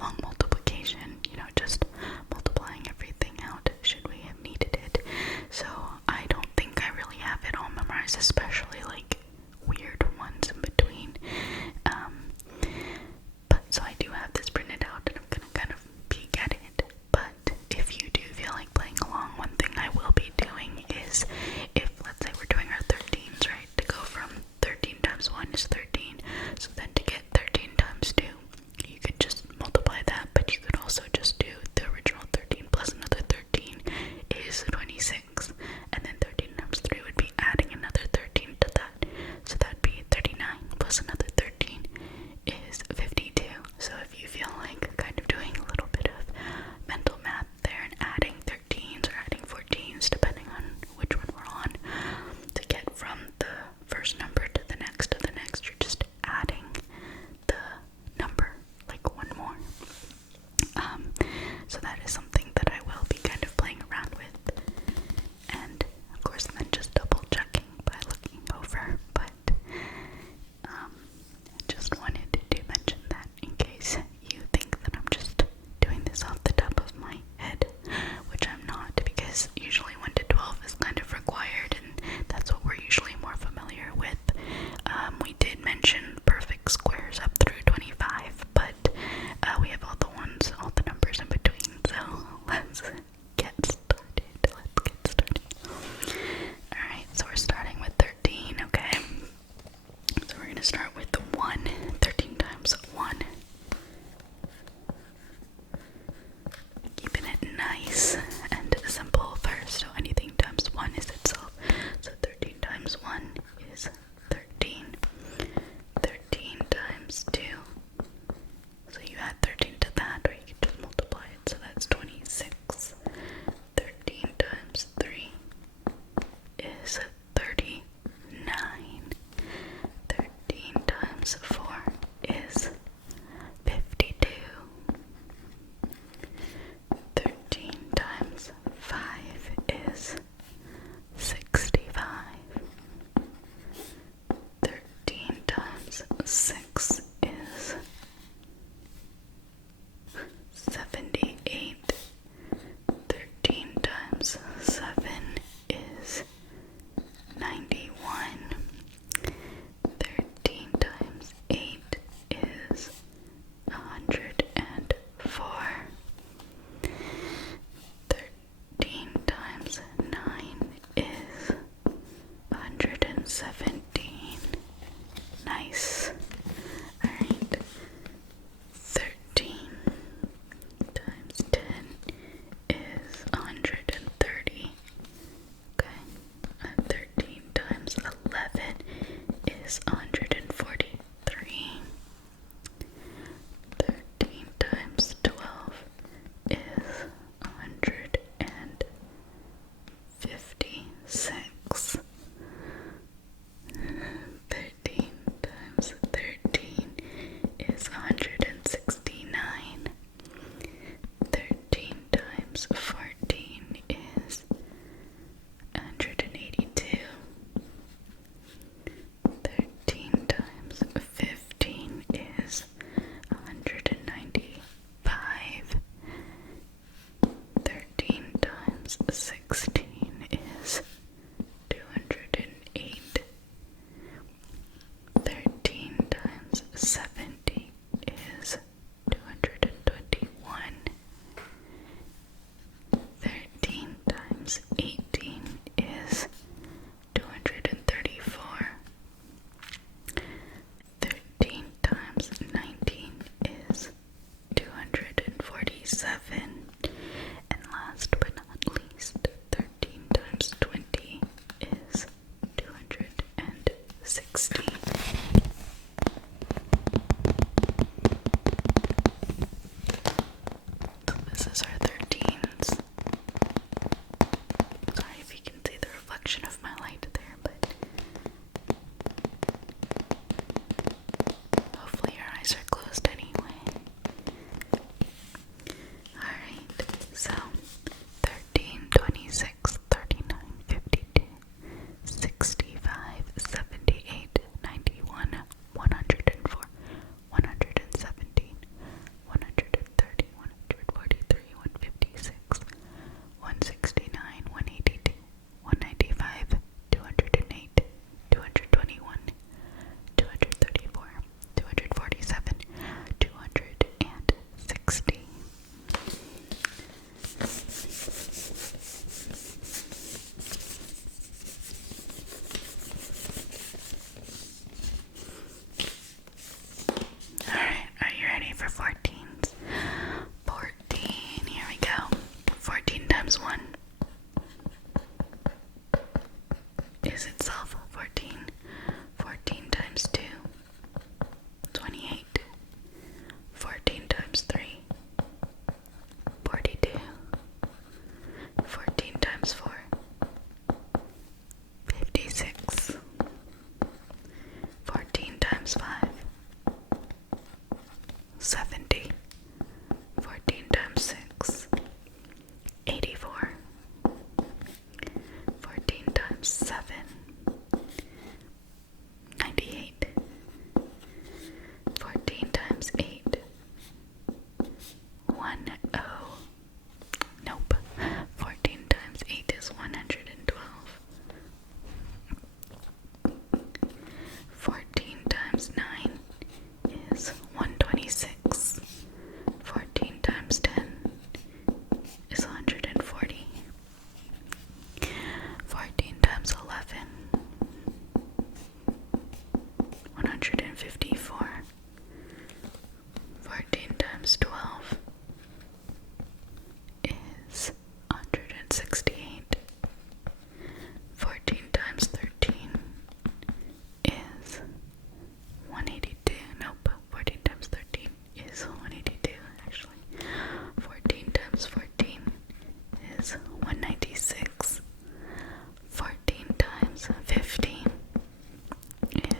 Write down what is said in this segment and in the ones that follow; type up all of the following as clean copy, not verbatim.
long multiplication, just multiplying everything out should we have needed it. So I don't think I really have it all memorized, especially like weird ones in between. But so I do have this printed out and I'm gonna kind of peek at it. But if you do feel like playing along, one thing I will be doing is, if let's say we're doing our 13s, right, to go from 13 times 1 is 13, so then to get 13 times 2, you could just multiply that, but you could also just do the original 13 plus another 13 is 26, and then 13 times 3 would be adding another 13 to that, so that'd be 39 plus another 13 is 52. So if you feel like kind of doing a little bit of mental math there and adding 13s or adding 14s, depending on which one we're on, to get from the first number to the next, you're just adding the number, like one more. So that is something that I will be kind of playing around with, and of course then just double checking by looking over, but just wanted to mention that in case you think that I'm just doing this off the top of my head, which I'm not, because usually 1 to 12 is kind of required, and that's what we're usually more familiar with. We did mention perfect squares up through 25, but we have all the numbers in between, so let's get started. Alright, so we're starting with 13, okay? So we're going to start with the 1, 13 times 1. Keeping it nice and simple first, so anything times 1 is itself. So 13 times 1 is 13. 13 times 2. So you add 13 to that, or you can just multiply it, so that's 26. 13 times 3 is 39. 13 times 4 is 52. 13 times 5 is 65. 13 times 6 is 78. 13 times 7 is 91. 13 times 8 is 104. 13 times 9 is 117. Nice. Alright. 13 times 10 is 130. Okay. 13 times 11 is 143. 13 times 12 is 156. 13 times 13 is 169. 13 times 14 is 182. 13 times 15 is 195. 13 times 16 is 208. 13 times 70 is 221. 13 times 18 is 234. 13 times 19 is 247. And last but not least, 13 times 20 is 260. 70. 14 times 6, 84. 14 times 7, 98. 14 times 8, 10. Nope. 14 times 8 is 112. 14 times 9 is 126. 14 times 10 is 140. 14 times 11, 154. 14 times 12 is 168. 14 times 13 is 182. Nope. 14 times 13 is 182, actually. 14 times 14 is 196. 14 times 15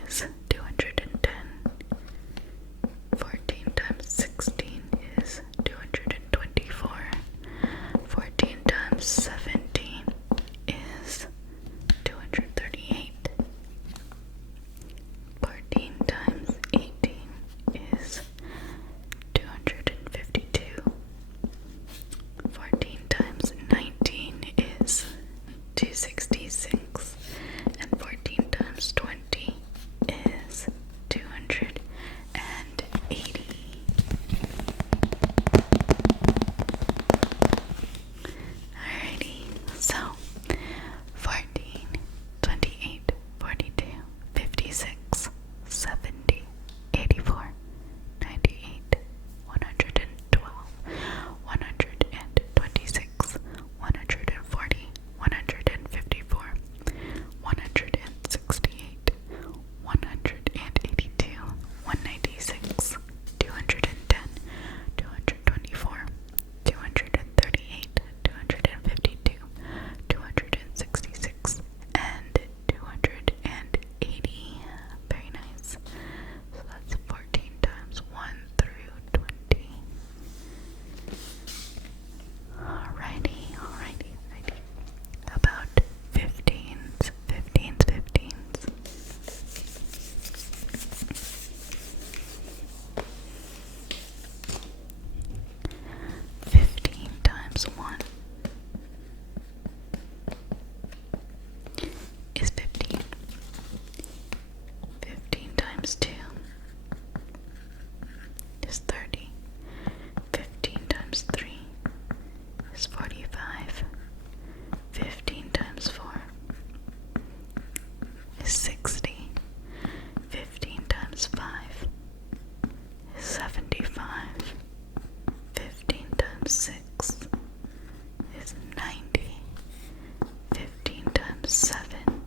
is 210. 14 times 16 is 224. 14 times 17 is 238. 14 times 18 is 252. 14 times 19 is 266. And 14 times 20 is 280. Alrighty, so 14, 28, 42, 56, 70, 84, 98, 112, 126, 140, 154, 168, 182, 196, 210, 224, 238, 252, 266, and 280. Very nice. So that's 14 times 1 through 20. Alrighty. How about 15s? 15 times 1 is 15. 15 times 2 is 30. 15 times 3 is 45. 15 times 4 is 60. 15 times 5 is 75. 15 times 6 is 90. 15 times 7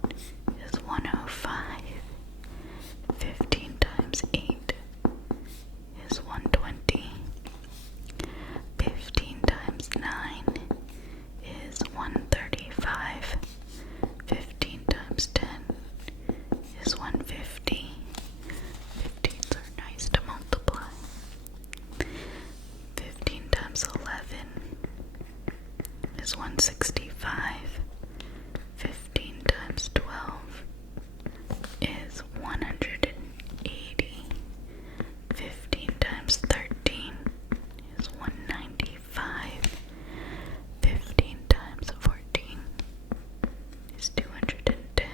is 105. 15 times 8 is 120. 15 times 9 is 135. 15 times 10 is 150. 15s are nice to multiply. 15 times 11 is 165. 15 times 12 is 180. 15 times 13 is 195. 15 times 14 is 210.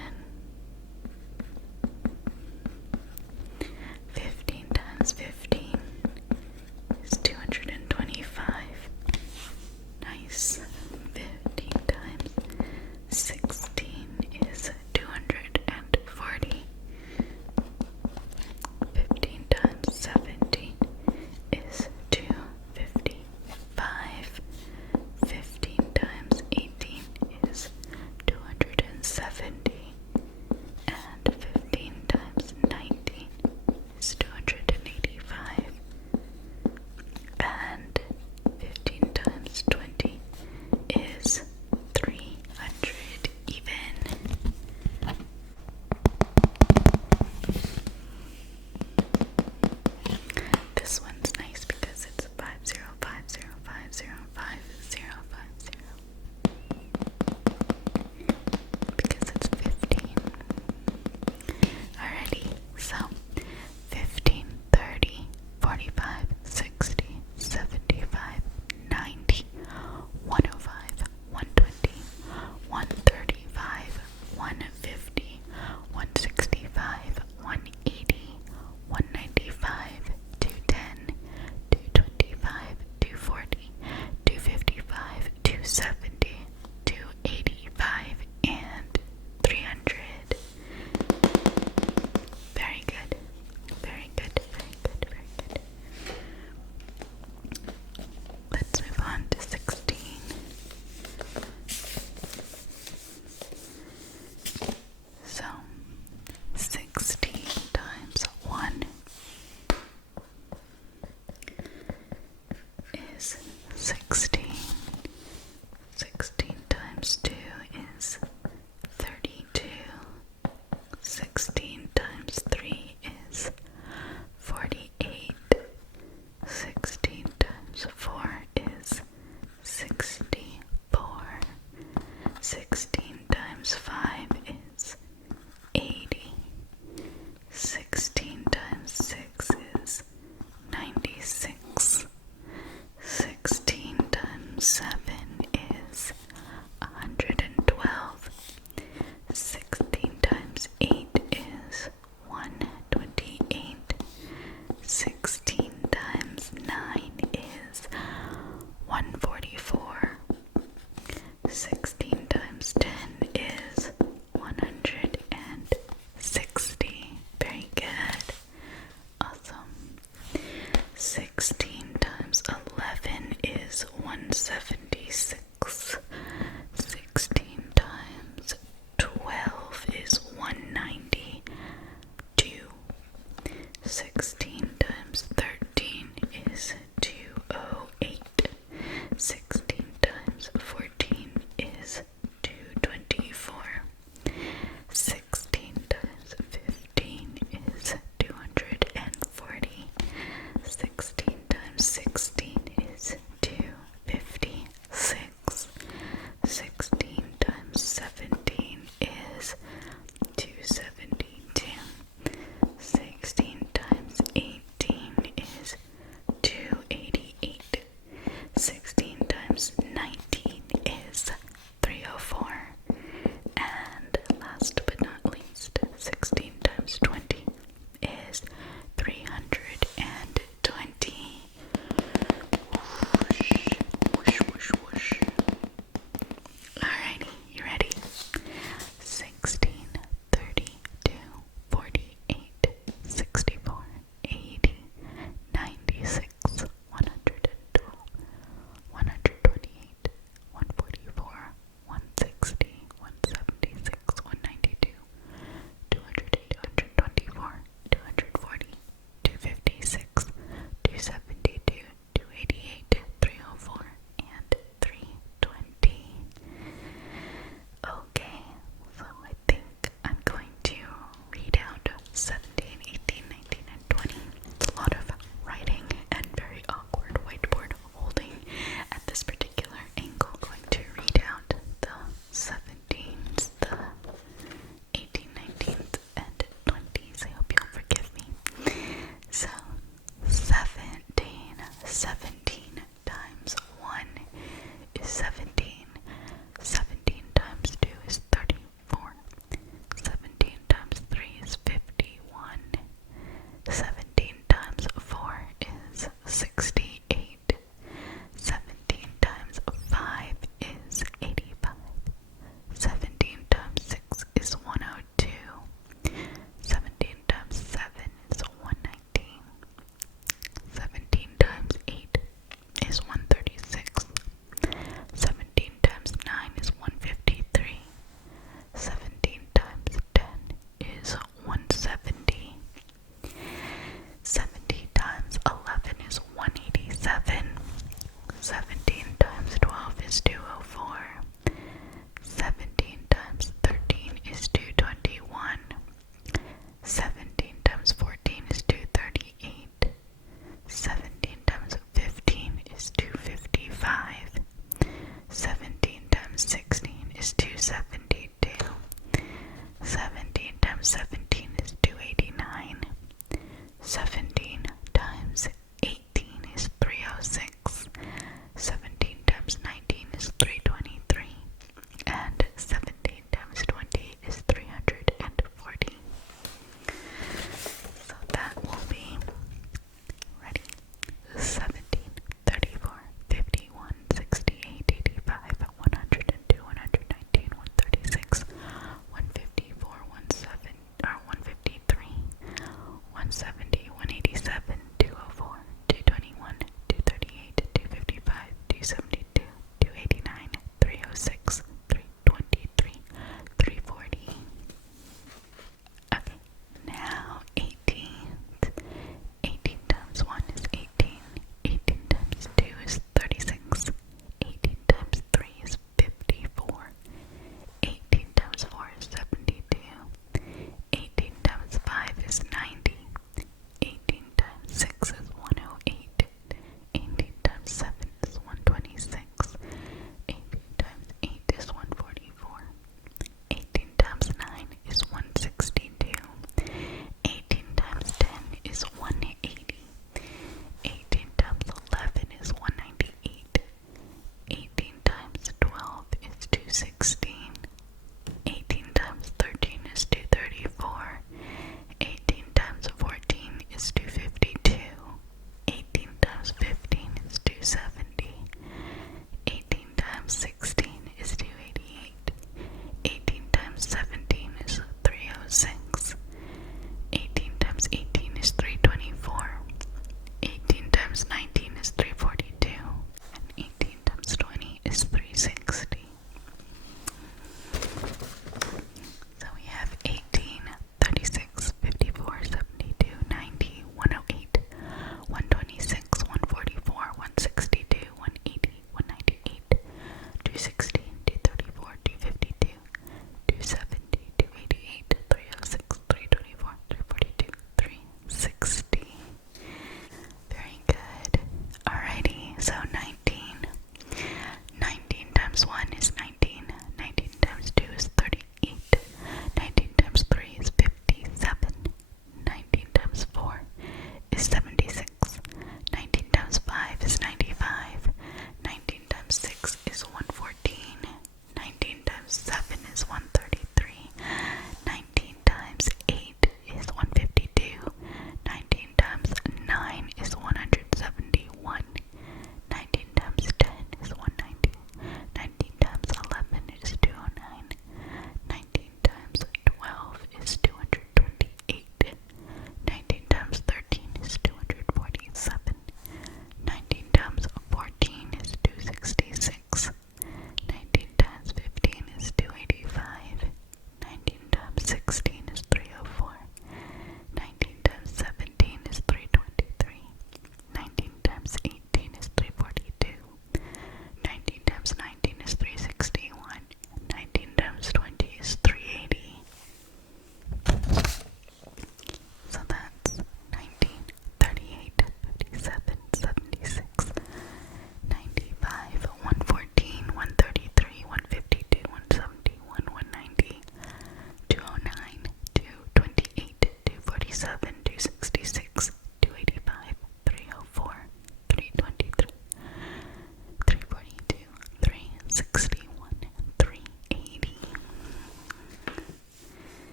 15 times 15 is 225. Nice. 15 times 16 is 240. 15 times 17 is 255. 15 times 18 is 270. And 15 times 19 is 285. 16. 16 times 2 is 32. 16 times 3 is 48. 16 times 4 is 64. 16 times 5 is 80. 16 times 6 is 96. 16 times 7 is 112. 16 times 8 is 128. 16 times 9 is 144. 16 times 10 is 160. Very good. Awesome. 16 times 11 is 176. 16 times 12 is 192. 16 times 13 is 208. 16 times 14 is 224. 16 times 15 is 240. 16 times 16 is 256. 16 times 17 is 272. 16 times 18 is 288. 16 times 19 is 304. And last but not least, 16 times 20 is 320. Whoosh, whoosh, whoosh, whoosh. Alrighty, you ready? 16, 32, 48, 64, 80, 96, 112, 128, 144, 160, 176, 192, 208, 224, 240, 256, 272, 288, 304, and 320. Okay, so I think I'm going to read out 17, 18, 19, and 20. It's a lot of writing and very awkward whiteboard holding at this particular angle. I'm going to read out the 17s, the 18, 19s, and 20s. I hope you'll forgive me. So, 17. 17 times 1 is 17.